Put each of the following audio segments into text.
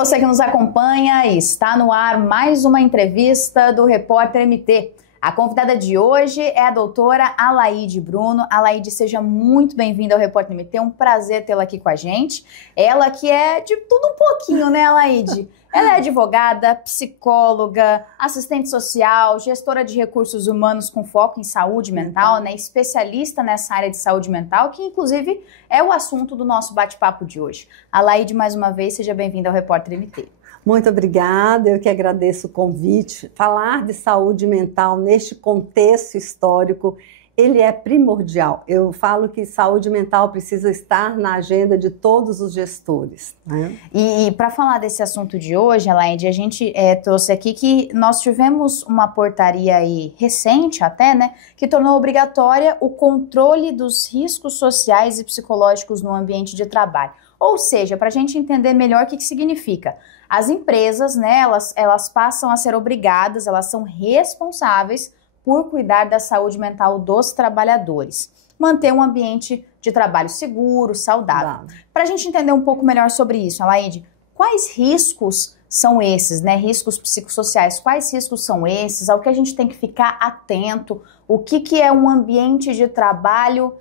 para você que nos acompanha, está no ar mais uma entrevista do Repórter MT. A convidada de hoje é a doutora Alaide Bruno. Alaide, seja muito bem-vinda ao Repórter MT, é um prazer tê-la aqui com a gente. Ela que é de tudo um pouquinho, né, Alaide? Ela é advogada, psicóloga, assistente social, gestora de recursos humanos com foco em saúde mental, né? Especialista nessa área de saúde mental, que inclusive é o assunto do nosso bate-papo de hoje. Alaide, mais uma vez, seja bem-vinda ao Repórter MT. Muito obrigada, eu que agradeço o convite. Falar de saúde mental neste contexto histórico, ele é primordial. Eu falo que saúde mental precisa estar na agenda de todos os gestores, né? E para falar desse assunto de hoje, Alaide, a gente trouxe aqui que nós tivemos uma portaria aí recente até, né, que tornou obrigatória o controle dos riscos sociais e psicológicos no ambiente de trabalho. Ou seja, para a gente entender melhor o que significa. As empresas, né, elas passam a ser obrigadas, elas são responsáveis por cuidar da saúde mental dos trabalhadores. Manter um ambiente de trabalho seguro, saudável. Para a gente entender um pouco melhor sobre isso, Alaide, quais riscos são esses, né? Riscos psicossociais, quais riscos são esses? Ao que a gente tem que ficar atento? O que é um ambiente de trabalho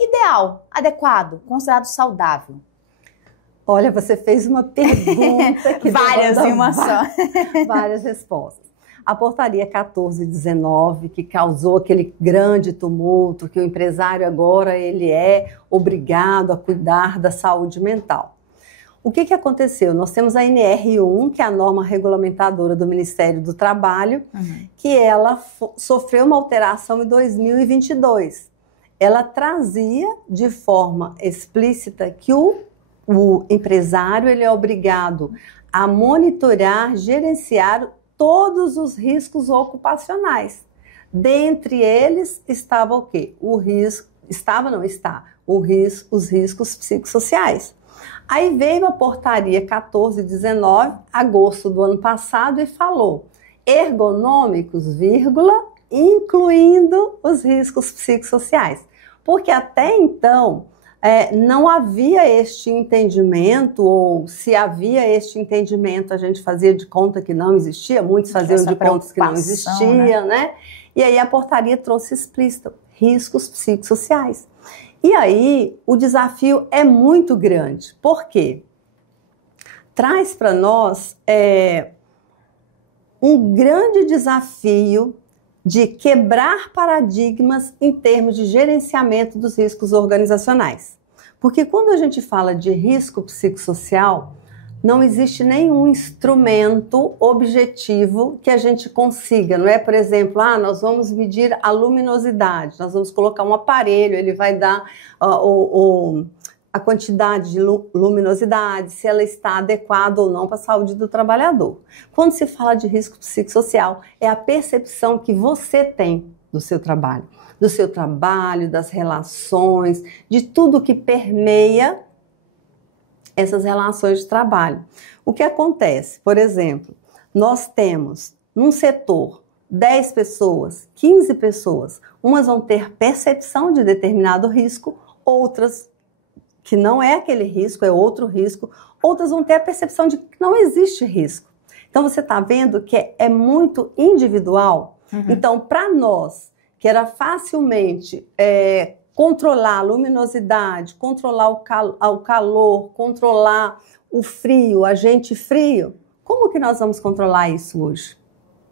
ideal, adequado, considerado saudável? Olha, você fez uma pergunta que várias em uma só. Várias respostas. A portaria 1419, que causou aquele grande tumulto, que o empresário agora ele é obrigado a cuidar da saúde mental. O que aconteceu? Nós temos a NR1, que é a norma regulamentadora do Ministério do Trabalho, que ela sofreu uma alteração em 2022. Ela trazia de forma explícita que o empresário ele é obrigado a monitorar, gerenciar todos os riscos ocupacionais. Dentre eles estava o quê? Os riscos psicossociais. Aí veio a portaria 1419, agosto do ano passado, e falou ergonômicos, incluindo os riscos psicossociais. Porque até então não havia este entendimento, ou se havia este entendimento, a gente fazia de conta que não existia, muitos faziam de conta que não existia, né? E aí a portaria trouxe explícito, riscos psicossociais. E aí o desafio é muito grande, por quê? Traz para nós um grande desafio de quebrar paradigmas em termos de gerenciamento dos riscos organizacionais. Porque quando a gente fala de risco psicossocial, não existe nenhum instrumento objetivo que a gente consiga, não é? Por exemplo, nós vamos medir a luminosidade, nós vamos colocar um aparelho, ele vai dar a quantidade de luminosidade, se ela está adequada ou não para a saúde do trabalhador. Quando se fala de risco psicossocial, é a percepção que você tem do seu trabalho, das relações, de tudo que permeia essas relações de trabalho. O que acontece? Por exemplo, nós temos num setor 10 pessoas, 15 pessoas, umas vão ter percepção de determinado risco, outras que não é aquele risco, é outro risco, outras vão ter a percepção de que não existe risco. Então você está vendo que é muito individual. Então, para nós, que era facilmente controlar a luminosidade, controlar o calor, controlar o frio, agente frio, como que nós vamos controlar isso hoje?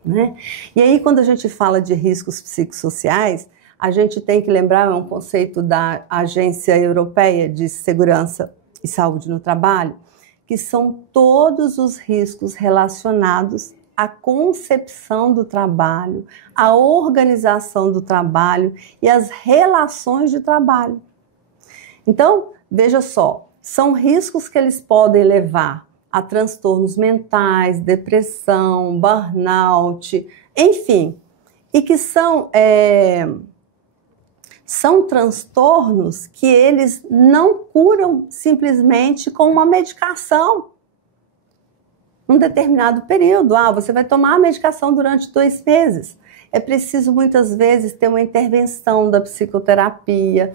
Né? E aí, quando a gente fala de riscos psicossociais, a gente tem que lembrar, é um conceito da Agência Europeia de Segurança e Saúde no Trabalho, que são todos os riscos relacionados à concepção do trabalho, à organização do trabalho e às relações de trabalho. Então, veja só, são riscos que eles podem levar a transtornos mentais, depressão, burnout, enfim, e que são transtornos que eles não curam simplesmente com uma medicação. Um determinado período, você vai tomar a medicação durante 2 meses. É preciso muitas vezes ter uma intervenção da psicoterapia,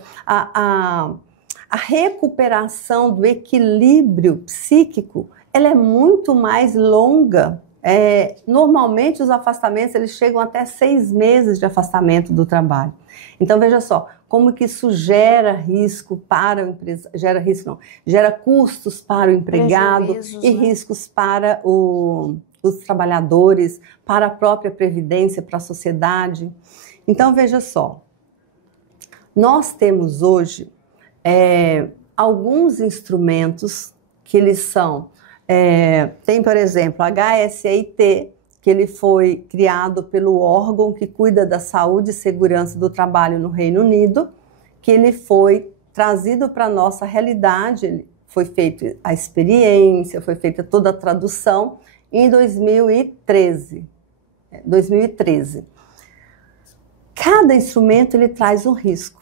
a recuperação do equilíbrio psíquico, ela é muito mais longa. Normalmente os afastamentos eles chegam até 6 meses de afastamento do trabalho. Então veja só, como que isso gera risco para o empresário, gera custos para o empregado e riscos para os trabalhadores, para a própria previdência, para a sociedade. Então veja só, nós temos hoje alguns instrumentos que eles são, tem por exemplo a HSEIT, que ele foi criado pelo órgão que cuida da saúde e segurança do trabalho no Reino Unido, que ele foi trazido para a nossa realidade, foi feita a experiência, foi feita toda a tradução em 2013. Cada instrumento ele traz um risco.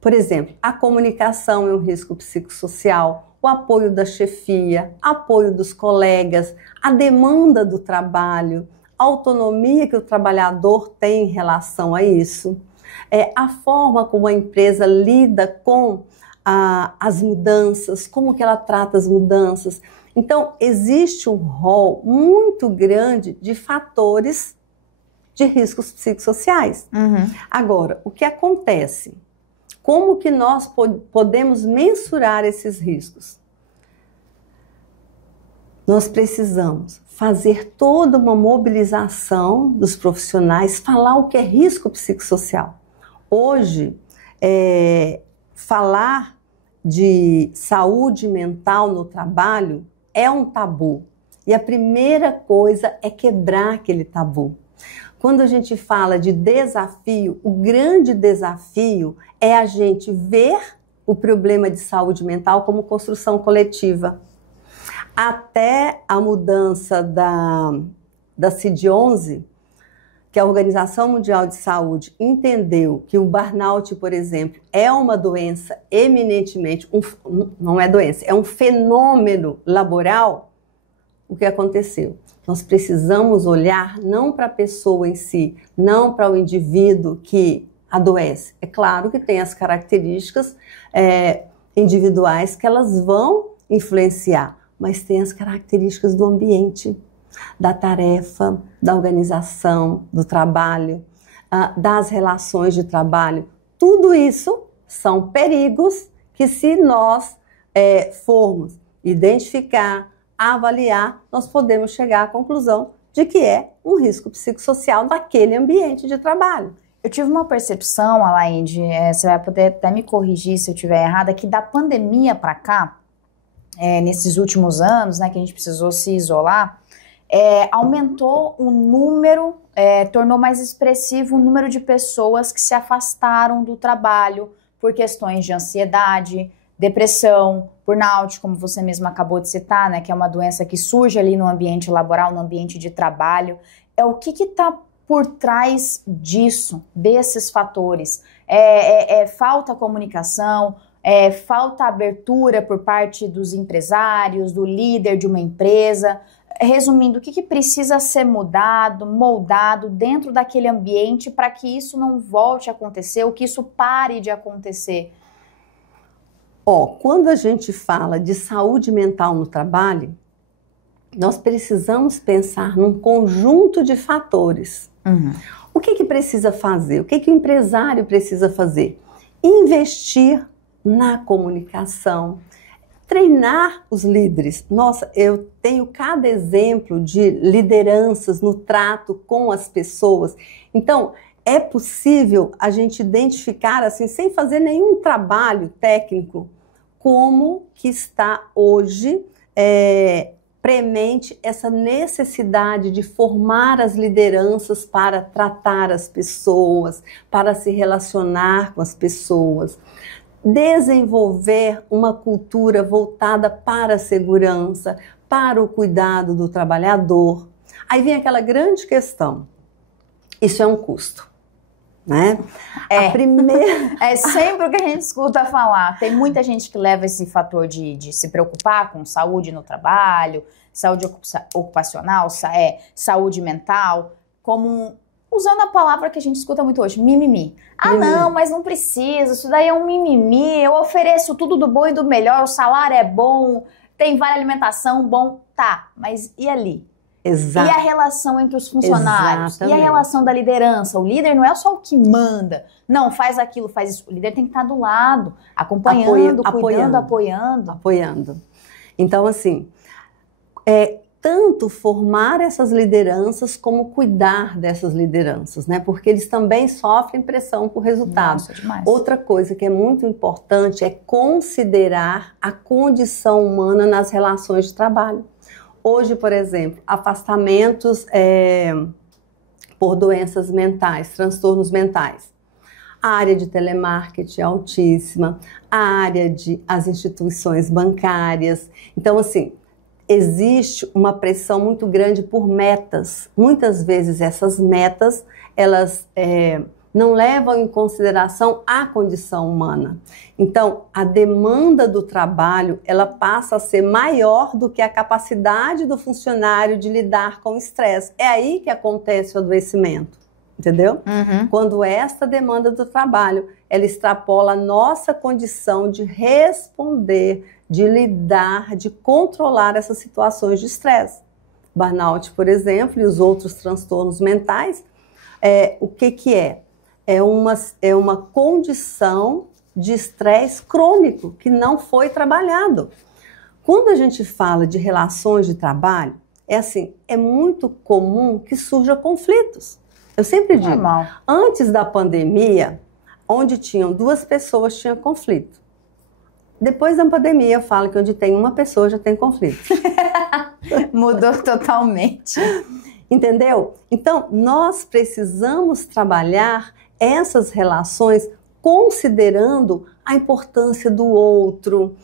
Por exemplo, a comunicação é um risco psicossocial, o apoio da chefia, apoio dos colegas, a demanda do trabalho, a autonomia que o trabalhador tem em relação a isso, a forma como a empresa lida com as mudanças, como que ela trata as mudanças. Então, existe um rol muito grande de fatores de riscos psicossociais. Agora, o que acontece? Como que nós podemos mensurar esses riscos? Nós precisamos fazer toda uma mobilização dos profissionais, falar o que é risco psicossocial. Hoje, falar de saúde mental no trabalho é um tabu. E a primeira coisa é quebrar aquele tabu. Quando a gente fala de desafio, o grande desafio é a gente ver o problema de saúde mental como construção coletiva. Até a mudança da CID-11, que a Organização Mundial de Saúde entendeu que o burnout, por exemplo, é uma doença eminentemente, não é doença, é um fenômeno laboral, o que aconteceu? Nós precisamos olhar não para a pessoa em si, não para o indivíduo que adoece. É claro que tem as características individuais que elas vão influenciar, mas tem as características do ambiente, da tarefa, da organização, do trabalho, das relações de trabalho. Tudo isso são perigos que, se nós formos identificar, avaliar, nós podemos chegar à conclusão de que é um risco psicossocial daquele ambiente de trabalho. Eu tive uma percepção, Alaide, você vai poder até me corrigir se eu estiver errada, que da pandemia para cá, nesses últimos anos, né, que a gente precisou se isolar, aumentou o número, tornou mais expressivo o número de pessoas que se afastaram do trabalho por questões de ansiedade, depressão, burnout, como você mesma acabou de citar, né, que é uma doença que surge ali no ambiente laboral, no ambiente de trabalho. O que está por trás disso, desses fatores? Falta comunicação, falta abertura por parte dos empresários, do líder de uma empresa? Resumindo, o que precisa ser mudado, moldado dentro daquele ambiente para que isso não volte a acontecer, ou que isso pare de acontecer? Quando a gente fala de saúde mental no trabalho, nós precisamos pensar num conjunto de fatores. O que precisa fazer? O que o empresário precisa fazer? Investir na comunicação, treinar os líderes. Nossa, eu tenho cada exemplo de lideranças no trato com as pessoas. Então, é possível a gente identificar, assim, sem fazer nenhum trabalho técnico, como que está hoje premente essa necessidade de formar as lideranças para tratar as pessoas, para se relacionar com as pessoas, desenvolver uma cultura voltada para a segurança, para o cuidado do trabalhador. Aí vem aquela grande questão, isso é um custo, né? É sempre o que a gente escuta falar. Tem muita gente que leva esse fator de se preocupar com saúde no trabalho, saúde ocupacional, saúde mental, como usando a palavra que a gente escuta muito hoje, mimimi. Ah, não, mas não precisa, isso daí é um mimimi, eu ofereço tudo do bom e do melhor, o salário é bom, tem vale alimentação, bom, tá, mas e ali? Exato. E a relação entre os funcionários? Exatamente. E a relação da liderança? O líder não é só o que manda. Não, faz aquilo, faz isso. O líder tem que estar do lado, acompanhando, cuidando, apoiando. Apoiando. Então, assim, tanto formar essas lideranças como cuidar dessas lideranças, né? Porque eles também sofrem pressão por resultado. Nossa, demais. Outra coisa que é muito importante é considerar a condição humana nas relações de trabalho. Hoje, por exemplo, afastamentos por doenças mentais, transtornos mentais. A área de telemarketing é altíssima, a área as instituições bancárias. Então, assim, existe uma pressão muito grande por metas. Muitas vezes essas metas, elas não levam em consideração a condição humana. Então, a demanda do trabalho, ela passa a ser maior do que a capacidade do funcionário de lidar com o estresse. É aí que acontece o adoecimento, entendeu? Uhum. Quando esta demanda do trabalho, ela extrapola a nossa condição de responder, de lidar, de controlar essas situações de estresse. Burnout, por exemplo, e os outros transtornos mentais, o que é? É uma condição de estresse crônico que não foi trabalhado. Quando a gente fala de relações de trabalho, é muito comum que surjam conflitos. Eu sempre digo, antes da pandemia, onde tinham 2 pessoas, tinha conflito. Depois da pandemia, eu falo que onde tem uma pessoa já tem conflito. Mudou totalmente. Entendeu? Então, nós precisamos trabalhar essas relações considerando a importância do outro,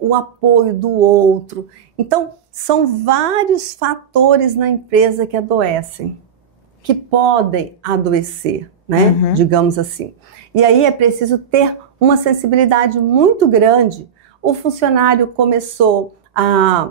o apoio do outro. Então, são vários fatores na empresa que adoecem, que podem adoecer, né? Uhum. Digamos assim. E aí é preciso ter uma sensibilidade muito grande. O funcionário começou a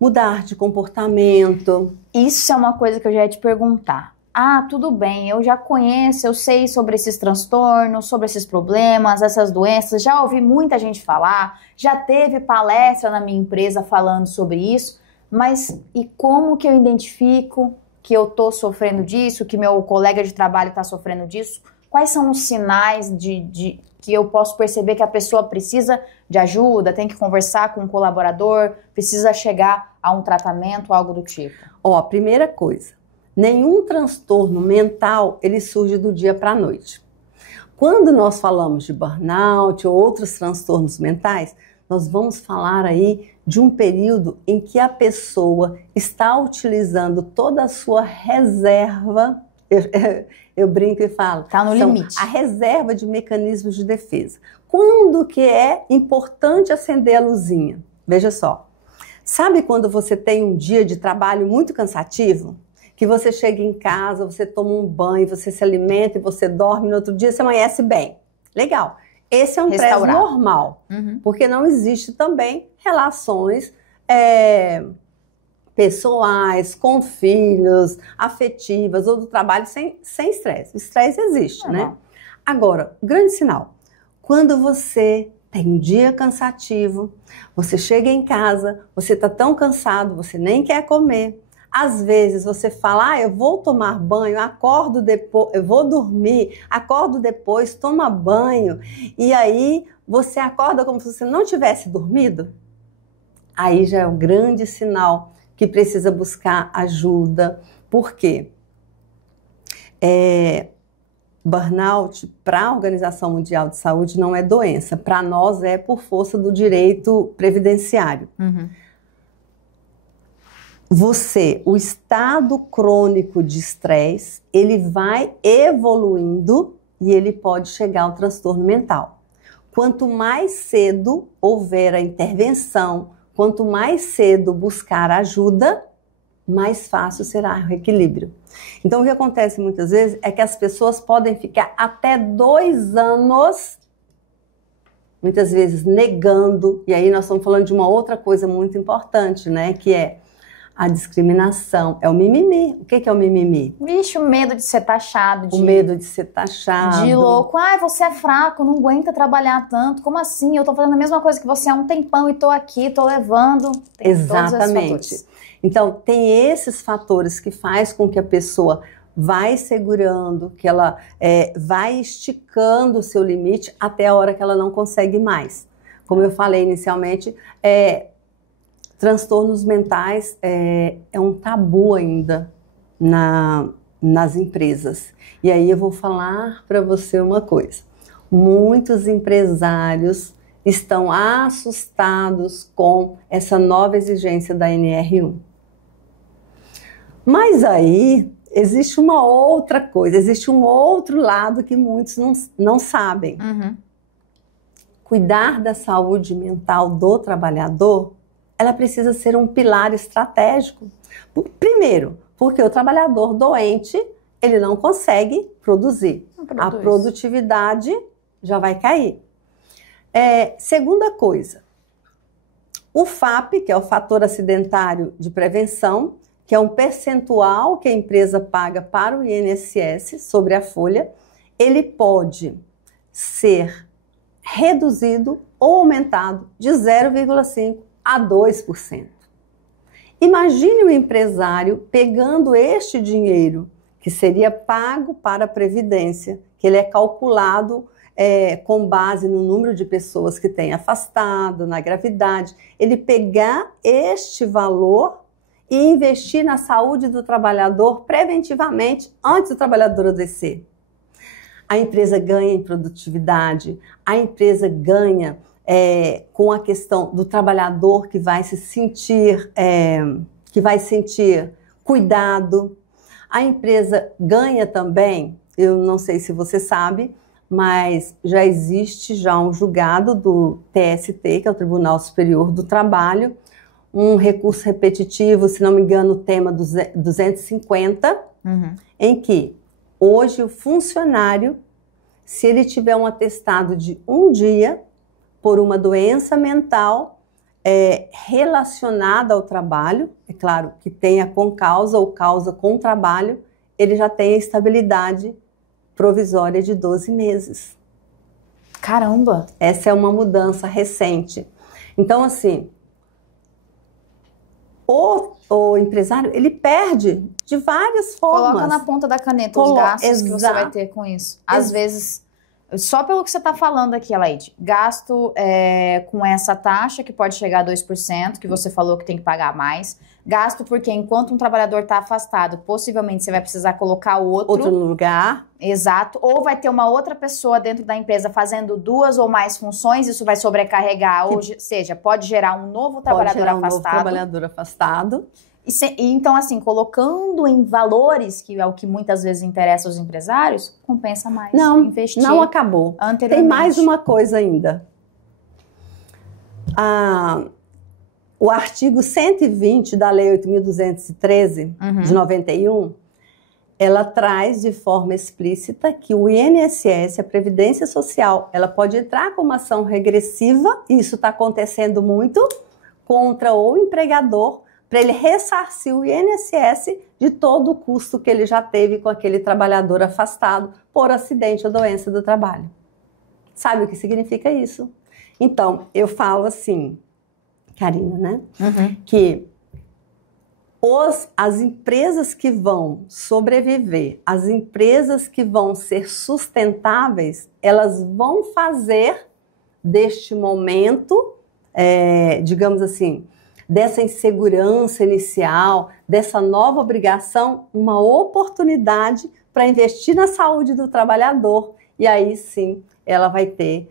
mudar de comportamento. Isso é uma coisa que eu já ia te perguntar. Ah, tudo bem, eu já conheço, eu sei sobre esses transtornos, sobre esses problemas, essas doenças, já ouvi muita gente falar, já teve palestra na minha empresa falando sobre isso, mas e como que eu identifico que eu estou sofrendo disso, que meu colega de trabalho está sofrendo disso? Quais são os sinais que eu posso perceber que a pessoa precisa de ajuda, tem que conversar com um colaborador, precisa chegar a um tratamento, algo do tipo? Ó, primeira coisa, nenhum transtorno mental, ele surge do dia para a noite. Quando nós falamos de burnout ou outros transtornos mentais, nós vamos falar aí de um período em que a pessoa está utilizando toda a sua reserva, eu brinco e falo, tá no limite. A reserva de mecanismos de defesa. Quando que é importante acender a luzinha? Veja só, sabe quando você tem um dia de trabalho muito cansativo? Que você chega em casa, você toma um banho, você se alimenta e você dorme, no outro dia você amanhece bem. Legal. Esse é um estresse normal, porque não existe também relações pessoais, com filhos, afetivas ou do trabalho sem estresse. O estresse existe, né? Agora, grande sinal, quando você tem um dia cansativo, você chega em casa, você está tão cansado, você nem quer comer. Às vezes você fala, eu vou tomar banho, acordo depois, eu vou dormir, acordo depois, toma banho, e aí você acorda como se você não tivesse dormido. Aí já é um grande sinal que precisa buscar ajuda. Por quê? Burnout, para a Organização Mundial de Saúde, não é doença. Para nós é por força do direito previdenciário. O estado crônico de estresse, ele vai evoluindo e ele pode chegar ao transtorno mental. Quanto mais cedo houver a intervenção, quanto mais cedo buscar ajuda, mais fácil será o equilíbrio. Então, o que acontece muitas vezes é que as pessoas podem ficar até 2 anos, muitas vezes negando, e aí nós estamos falando de uma outra coisa muito importante, né? Que é a discriminação, é o mimimi. O que é o mimimi? Vixe, o medo de ser taxado. O medo de ser taxado. De louco. Ai, você é fraco, não aguenta trabalhar tanto. Como assim? Eu tô fazendo a mesma coisa que você há um tempão e tô aqui, tô levando. Tem exatamente. Então, tem esses fatores que faz com que a pessoa vai segurando, que ela vai esticando o seu limite até a hora que ela não consegue mais. Como eu falei inicialmente, transtornos mentais é um tabu ainda nas empresas. E aí eu vou falar para você uma coisa. Muitos empresários estão assustados com essa nova exigência da NR1. Mas aí existe uma outra coisa, existe um outro lado que muitos não sabem. Uhum. Cuidar da saúde mental do trabalhador, ela precisa ser um pilar estratégico. Primeiro, porque o trabalhador doente, ele não consegue produzir. A produtividade já vai cair. Segunda coisa, o FAP, que é o fator acidentário de prevenção, que é um percentual que a empresa paga para o INSS sobre a folha, ele pode ser reduzido ou aumentado de 0,5% a 2%. Imagine o empresário pegando este dinheiro que seria pago para a Previdência, que ele é calculado com base no número de pessoas que tem afastado, na gravidade, ele pegar este valor e investir na saúde do trabalhador preventivamente antes do trabalhador adoecer. A empresa ganha em produtividade, a empresa ganha com a questão do trabalhador que vai se sentir, cuidado. A empresa ganha também, eu não sei se você sabe, mas já existe um julgado do TST, que é o Tribunal Superior do Trabalho, um recurso repetitivo, se não me engano, o tema 250, em que hoje o funcionário, se ele tiver um atestado de 1 dia por uma doença mental relacionada ao trabalho, é claro que tenha com causa ou causa com trabalho, ele já tem a estabilidade provisória de 12 meses. Caramba! Essa é uma mudança recente. Então, assim, o empresário, ele perde de várias formas. Coloca na ponta da caneta os gastos que você vai ter com isso. Às vezes, só pelo que você está falando aqui, Alaide, gasto com essa taxa que pode chegar a 2%, que você falou que tem que pagar mais. Gasto porque enquanto um trabalhador está afastado, possivelmente você vai precisar colocar outro no lugar. Exato. Ou vai ter uma outra pessoa dentro da empresa fazendo 2 ou mais funções, isso vai sobrecarregar, ou seja, pode gerar um novo trabalhador afastado. Novo trabalhador afastado. E então, assim, colocando em valores, que é o que muitas vezes interessa aos empresários, compensa mais investir. Não acabou. Tem mais uma coisa ainda. O artigo 120 da Lei 8.213, de 91, ela traz de forma explícita que o INSS, a Previdência Social, ela pode entrar com uma ação regressiva, e isso está acontecendo muito, contra o empregador, para ele ressarcir o INSS de todo o custo que ele já teve com aquele trabalhador afastado por acidente ou doença do trabalho. Sabe o que significa isso? Então, eu falo assim, Karina, né? Que as empresas que vão sobreviver, as empresas que vão ser sustentáveis, elas vão fazer deste momento, digamos assim, dessa insegurança inicial, dessa nova obrigação, uma oportunidade para investir na saúde do trabalhador. E aí sim, ela vai ter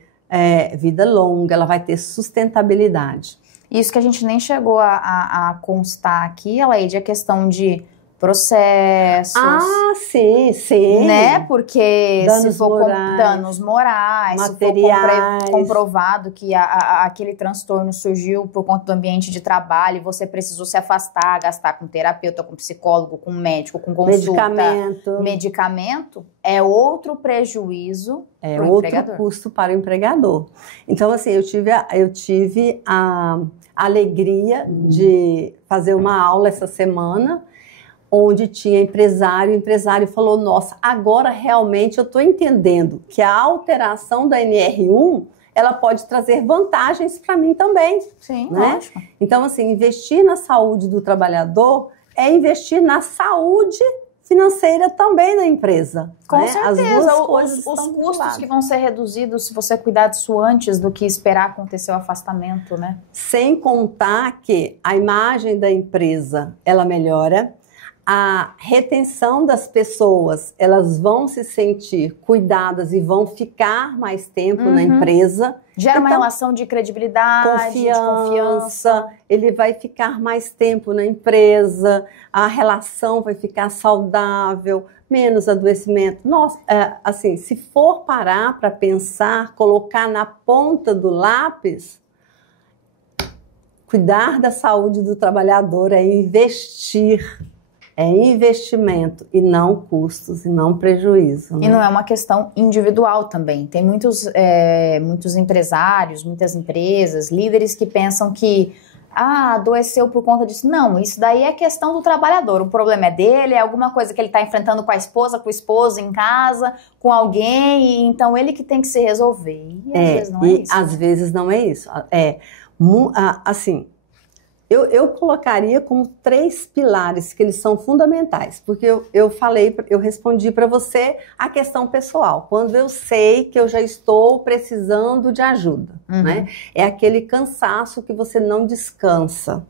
vida longa, ela vai ter sustentabilidade. Isso que a gente nem chegou a constar aqui, Alaide, a questão de processos. Ah, sim, sim. Né? Porque danos se for morais, danos morais, materiais, se for comprovado que aquele transtorno surgiu por conta do ambiente de trabalho e você precisou se afastar, gastar com terapeuta, com psicólogo, com médico, com consulta, medicamento, é outro prejuízo para o outro empregador. Custo para o empregador. Então, assim, eu tive a alegria de fazer uma aula essa semana, onde tinha empresário, o empresário falou, nossa, agora realmente eu estou entendendo que a alteração da NR1, ela pode trazer vantagens para mim também. Sim, né? Lógico. Então, assim, investir na saúde do trabalhador é investir na saúde financeira também da empresa. Com né? certeza, os custos que vão ser reduzidos se você cuidar disso antes do que esperar acontecer o afastamento, né? Sem contar que a imagem da empresa, ela melhora, a retenção das pessoas, elas vão se sentir cuidadas e vão ficar mais tempo na empresa. Gera uma relação de credibilidade, de confiança. Ele vai ficar mais tempo na empresa, a relação vai ficar saudável, menos adoecimento. Nossa, assim, se for parar para pensar, colocar na ponta do lápis, cuidar da saúde do trabalhador é investir. É investimento e não custos e não prejuízo. Né? E não é uma questão individual também. Tem muitos empresários, muitas empresas, líderes que pensam que adoeceu por conta disso. Não, isso daí é questão do trabalhador. O problema é dele, é alguma coisa que ele está enfrentando com a esposa, com o esposo, em casa, com alguém, e então ele que tem que se resolver. E às vezes não é isso. Às vezes não é isso. Assim, eu colocaria como 3 pilares que eles são fundamentais, porque eu respondi para você a questão pessoal, quando eu sei que eu já estou precisando de ajuda, né? É aquele cansaço que você não descansa,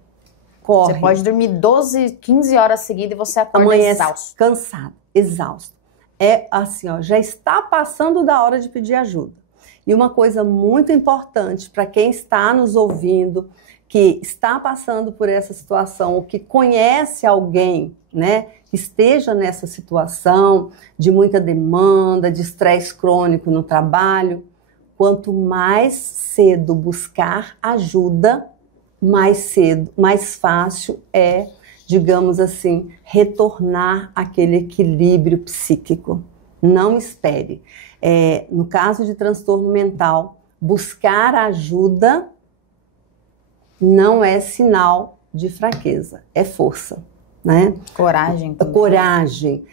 corre. Você pode dormir 12, 15 horas seguidas e você acorda exausto. Cansado, exausto. É assim, já está passando da hora de pedir ajuda. E uma coisa muito importante para quem está nos ouvindo, que está passando por essa situação, ou que conhece alguém, né, que esteja nessa situação de muita demanda, de estresse crônico no trabalho, quanto mais cedo buscar ajuda, mais cedo, mais fácil é, digamos assim, retornar àquele equilíbrio psíquico. Não espere. No caso de transtorno mental, buscar ajuda não é sinal de fraqueza, é força, né? Coragem também. Coragem.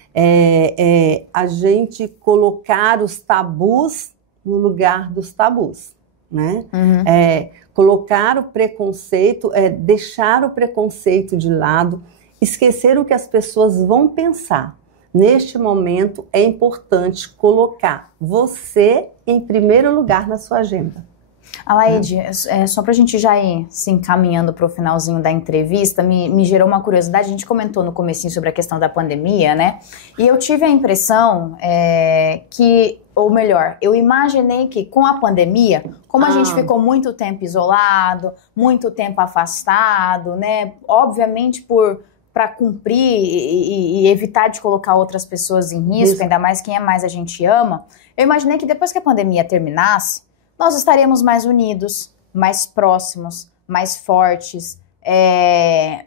A gente colocar os tabus no lugar dos tabus, né? Colocar o preconceito, deixar o preconceito de lado, esquecer o que as pessoas vão pensar. Neste momento é importante colocar você em primeiro lugar na sua agenda. Alaide, só pra gente já ir se encaminhando pro finalzinho da entrevista, me gerou uma curiosidade. A gente comentou no comecinho sobre a questão da pandemia, né? E eu tive a impressão ou melhor, eu imaginei que com a pandemia, como a gente ficou muito tempo isolado, muito tempo afastado, né? Obviamente para cumprir e evitar de colocar outras pessoas em risco, ainda mais quem mais a gente ama, eu imaginei que depois que a pandemia terminasse, nós estaremos mais unidos, mais próximos, mais fortes,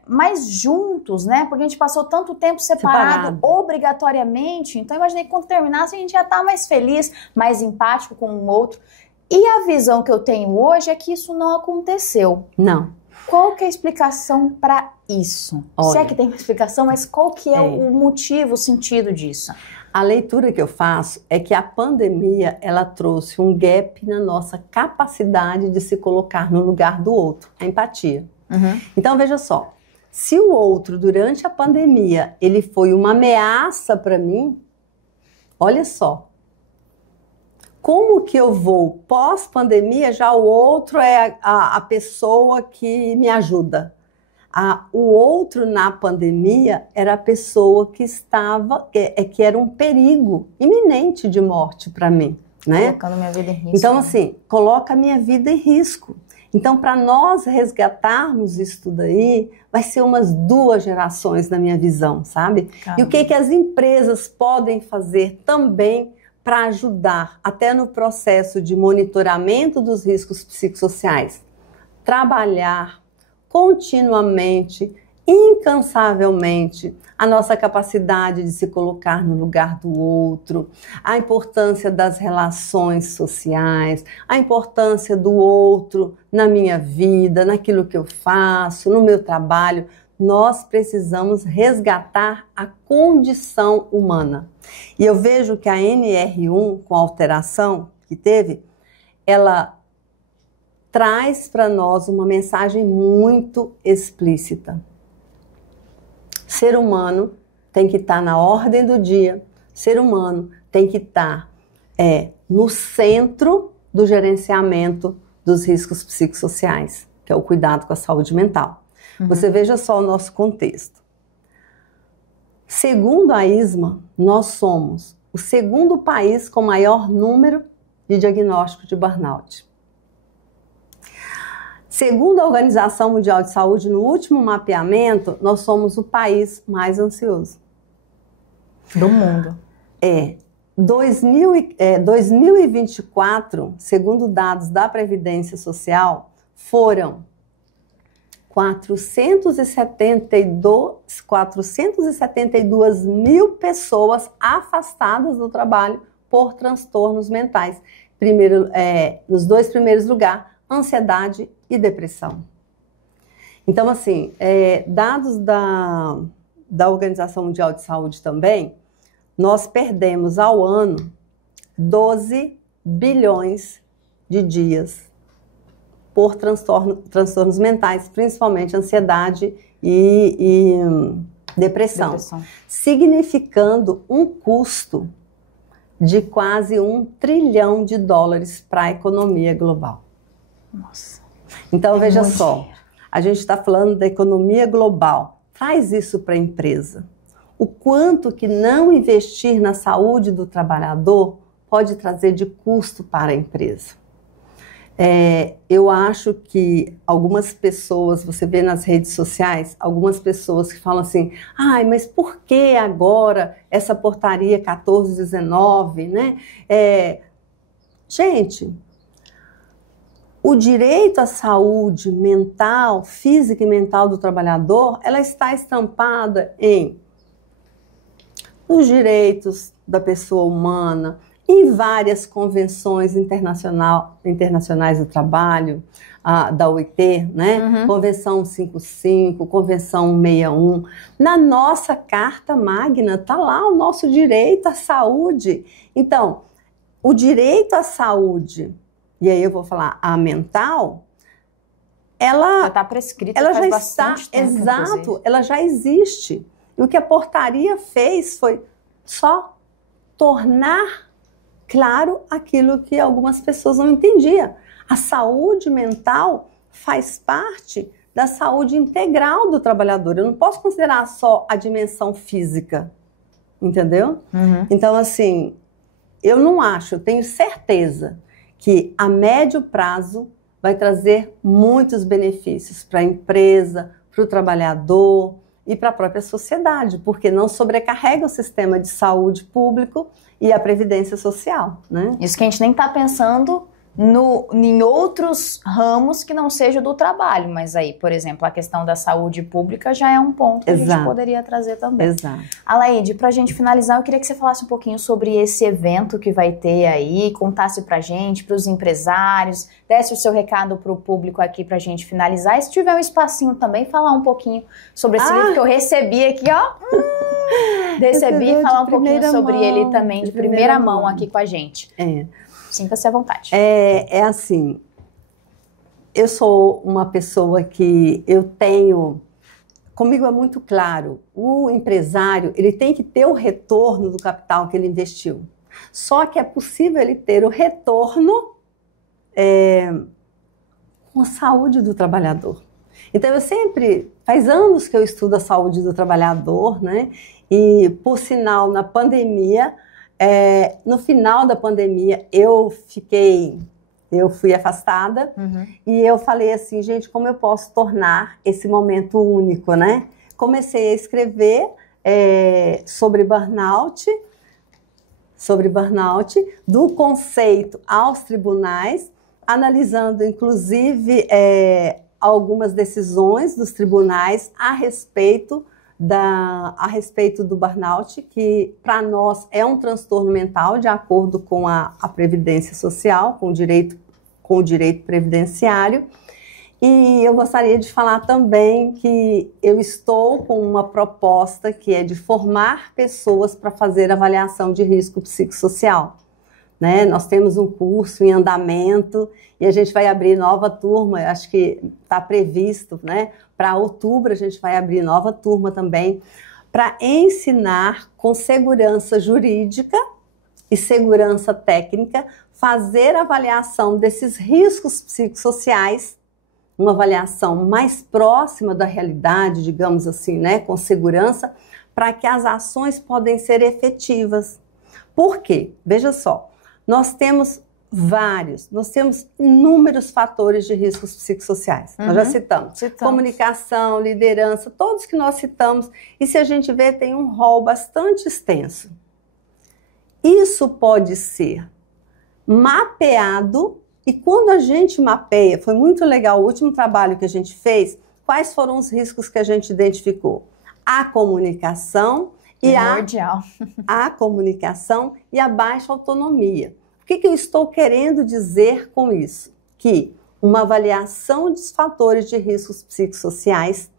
mais juntos, né? Porque a gente passou tanto tempo separado obrigatoriamente. Então, eu imaginei que quando terminasse, a gente ia estar mais feliz, mais empático com o outro. E a visão que eu tenho hoje é que isso não aconteceu. Não. Qual que é a explicação para isso? Olha, se é que tem uma explicação, mas qual que é o motivo, o sentido disso? A leitura que eu faço é que a pandemia, ela trouxe um gap na nossa capacidade de se colocar no lugar do outro, a empatia. Então, veja só, se o outro, durante a pandemia, ele foi uma ameaça para mim, olha só, como que eu vou, pós-pandemia, já o outro é a pessoa que me ajuda. O outro na pandemia era a pessoa que que era um perigo iminente de morte para mim, né? Colocando minha vida em risco. Então, assim, coloca a minha vida em risco. Então, para nós resgatarmos isso tudo aí, vai ser umas 2 gerações na minha visão, sabe? Caramba. E o que as empresas podem fazer também para ajudar, até no processo de monitoramento dos riscos psicossociais? Trabalhar continuamente, incansavelmente, a nossa capacidade de se colocar no lugar do outro, a importância das relações sociais, a importância do outro na minha vida, naquilo que eu faço, no meu trabalho. Nós precisamos resgatar a condição humana. E eu vejo que a NR1, com a alteração que teve, ela traz para nós uma mensagem muito explícita. Ser humano tem que estar na ordem do dia, ser humano tem que estar no centro do gerenciamento dos riscos psicossociais, que é o cuidado com a saúde mental. Uhum. Você veja só o nosso contexto. Segundo a ISMA, nós somos o 2º país com maior número de diagnóstico de burnout. Segundo a Organização Mundial de Saúde, no último mapeamento, nós somos o país mais ansioso do mundo. 2024, segundo dados da Previdência Social, foram 472 mil pessoas afastadas do trabalho por transtornos mentais. Nos 2 primeiros lugares, ansiedade e depressão. Então, assim, dados da Organização Mundial de Saúde também, nós perdemos ao ano 12 bilhões de dias por transtornos mentais, principalmente ansiedade e depressão, significando um custo de quase $1 trilhão para a economia global. Nossa. Então, veja só, a gente está falando da economia global. Traz isso para a empresa. O quanto que não investir na saúde do trabalhador pode trazer de custo para a empresa. Eu acho que algumas pessoas, você vê nas redes sociais, algumas pessoas que falam assim, mas por que agora essa portaria 1419, né? Gente, o direito à saúde mental, física e mental do trabalhador, ela está estampada nos direitos da pessoa humana, em várias convenções internacionais do trabalho, da OIT, né? Uhum. Convenção 55, Convenção 61. Na nossa Carta Magna está lá o nosso direito à saúde. Então, o direito à saúde, e aí eu vou falar a mental, ela já está prescrita, ela faz já bastante está, tempo, exato, inclusive. Ela já existe. E o que a portaria fez foi só tornar claro aquilo que algumas pessoas não entendiam. A saúde mental faz parte da saúde integral do trabalhador. Eu não posso considerar só a dimensão física, entendeu? Uhum. Então, assim, eu não acho, eu tenho certeza que a médio prazo vai trazer muitos benefícios para a empresa, para o trabalhador e para a própria sociedade, porque não sobrecarrega o sistema de saúde público e a previdência social, né? Isso que a gente nem está pensando em outros ramos que não seja do trabalho, mas aí, por exemplo, a questão da saúde pública já é um ponto que a gente poderia trazer também. Exato. Alaide, para a gente finalizar, eu queria que você falasse um pouquinho sobre esse evento que vai ter aí, contasse pra gente, para os empresários, desse o seu recado para o público aqui pra gente finalizar, e se tiver um espacinho também, falar um pouquinho sobre esse livro que eu recebi aqui, ó. Recebi e falar um pouquinho sobre ele também, de primeira mão aqui com a gente. Sinta-se à vontade. É assim, eu sou uma pessoa que comigo é muito claro, o empresário, ele tem que ter o retorno do capital que ele investiu. Só que é possível ele ter o retorno com a saúde do trabalhador. Então faz anos que eu estudo a saúde do trabalhador, né? E por sinal, na pandemia, no final da pandemia, eu eu fui afastada e eu falei assim, gente, como eu posso tornar esse momento único, né? Comecei a escrever sobre burnout, do conceito aos tribunais, analisando inclusive algumas decisões dos tribunais a respeito do burnout, que para nós é um transtorno mental, de acordo com a Previdência Social, com o direito previdenciário. E eu gostaria de falar também que eu estou com uma proposta que é de formar pessoas para fazer avaliação de risco psicossocial. Né? Nós temos um curso em andamento e a gente vai abrir nova turma, eu acho que está previsto, né? Para outubro a gente vai abrir nova turma também, para ensinar com segurança jurídica e segurança técnica, fazer avaliação desses riscos psicossociais, uma avaliação mais próxima da realidade, digamos assim, né? Com segurança, para que as ações podem ser efetivas. Por quê? Veja só. Nós temos inúmeros fatores de riscos psicossociais. Nós já citamos. Comunicação, liderança, todos que nós citamos. E se a gente vê, tem um rol bastante extenso. Isso pode ser mapeado, e quando a gente mapeia, foi muito legal o último trabalho que a gente fez, quais foram os riscos que a gente identificou? A comunicação, a comunicação e a baixa autonomia. O que eu estou querendo dizer com isso? Que uma avaliação dos fatores de riscos psicossociais,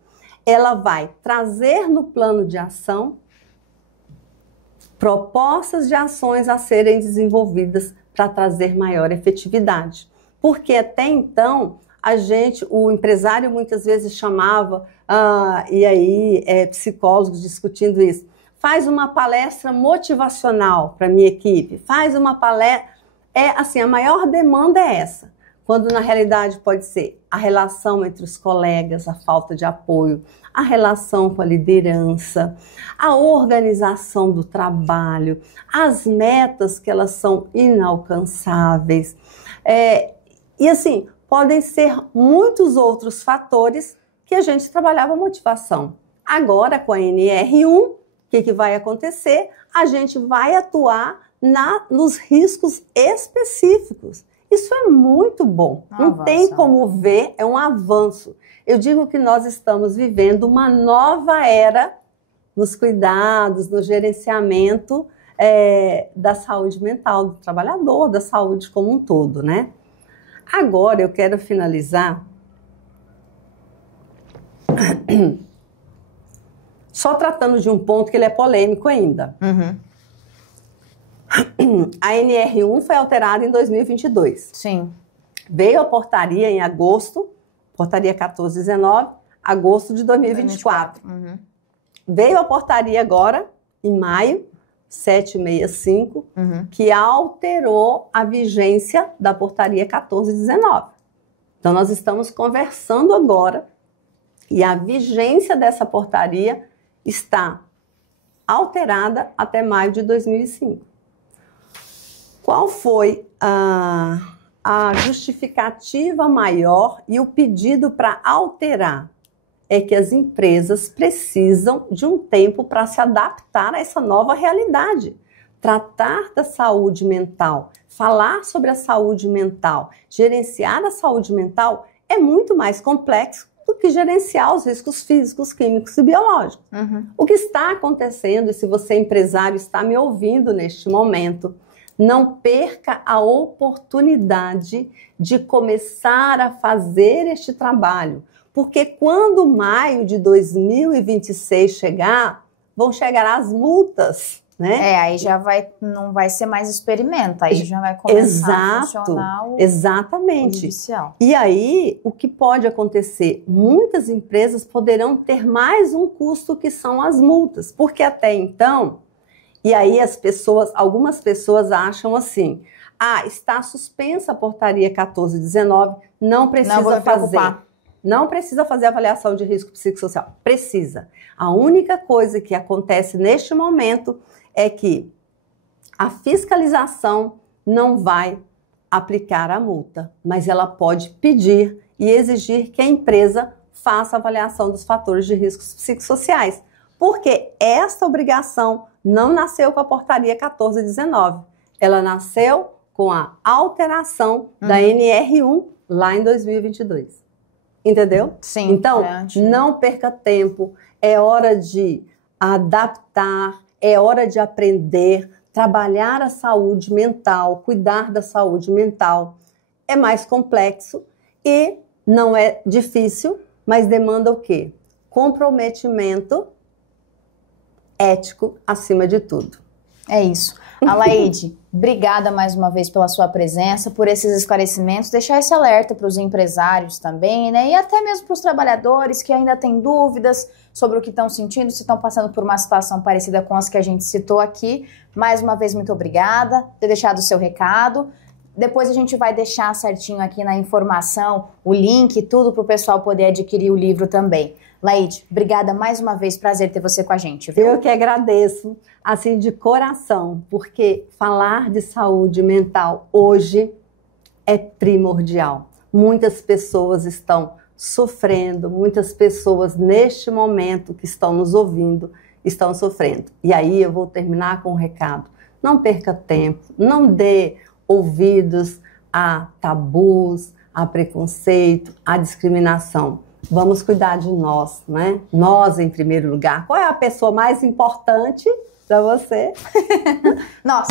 ela vai trazer no plano de ação propostas de ações a serem desenvolvidas para trazer maior efetividade. Porque até então, o empresário muitas vezes chamava, psicólogos discutindo isso, faz uma palestra motivacional para minha equipe, faz uma palestra, a maior demanda é essa, quando na realidade pode ser a relação entre os colegas, a falta de apoio, a relação com a liderança, a organização do trabalho, as metas que elas são inalcançáveis, podem ser muitos outros fatores que a gente trabalhava a motivação. Agora com a NR1, o que vai acontecer? A gente vai atuar nos riscos específicos. Isso é muito bom. Não tem como ver, é um avanço. Eu digo que nós estamos vivendo uma nova era nos cuidados, no gerenciamento da saúde mental do trabalhador, da saúde como um todo, né? Agora eu quero finalizar só tratando de um ponto que ele é polêmico ainda. A NR1 foi alterada em 2022. Sim. Veio a portaria em agosto, portaria 1419, agosto de 2024. Veio a portaria agora, em maio, 765, que alterou a vigência da portaria 1419. Então, nós estamos conversando agora e a vigência dessa portaria está alterada até maio de 2005. Qual foi a justificativa maior e o pedido para alterar? É que as empresas precisam de um tempo para se adaptar a essa nova realidade. Tratar da saúde mental, falar sobre a saúde mental, gerenciar a saúde mental é muito mais complexo do que gerenciar os riscos físicos, químicos e biológicos. O que está acontecendo, e se você é empresário está me ouvindo neste momento, não perca a oportunidade de começar a fazer este trabalho, porque quando maio de 2026 chegar, vão chegar as multas, né? Aí não vai ser mais experimento, aí já vai começar a funcionar o judicial. E aí, o que pode acontecer? Muitas empresas poderão ter mais um custo que são as multas, porque até então, e aí algumas pessoas acham assim, está suspensa a portaria 1419, não precisa fazer avaliação de risco psicossocial. Precisa. A única coisa que acontece neste momento é que a fiscalização não vai aplicar a multa, mas ela pode pedir e exigir que a empresa faça avaliação dos fatores de riscos psicossociais, porque essa obrigação não nasceu com a portaria 1419, ela nasceu com a alteração da NR1 lá em 2022. Entendeu? Sim. Então, não perca tempo, é hora de adaptar, é hora de aprender, trabalhar a saúde mental, cuidar da saúde mental. É mais complexo e não é difícil, mas demanda o quê? Comprometimento ético acima de tudo. É isso. Alaide, obrigada mais uma vez pela sua presença, por esses esclarecimentos, deixar esse alerta para os empresários também, né? E até mesmo para os trabalhadores que ainda têm dúvidas sobre o que estão sentindo, se estão passando por uma situação parecida com as que a gente citou aqui. Mais uma vez, muito obrigada por ter deixado o seu recado. Depois a gente vai deixar certinho aqui na informação o link e tudo para o pessoal poder adquirir o livro também. Laide, obrigada mais uma vez, prazer ter você com a gente, viu? Eu que agradeço, assim, de coração, porque falar de saúde mental hoje é primordial. Muitas pessoas estão sofrendo, muitas pessoas neste momento que estão nos ouvindo estão sofrendo. E aí eu vou terminar com um recado. Não perca tempo, não dê ouvidos a tabus, a preconceito, a discriminação. Vamos cuidar de nós, né? Nós em primeiro lugar. Qual é a pessoa mais importante para você? Nós.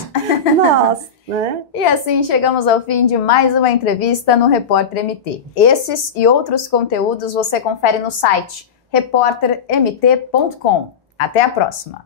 Nós, né? E assim chegamos ao fim de mais uma entrevista no Repórter MT. Esses e outros conteúdos você confere no site repórtermt.com. Até a próxima!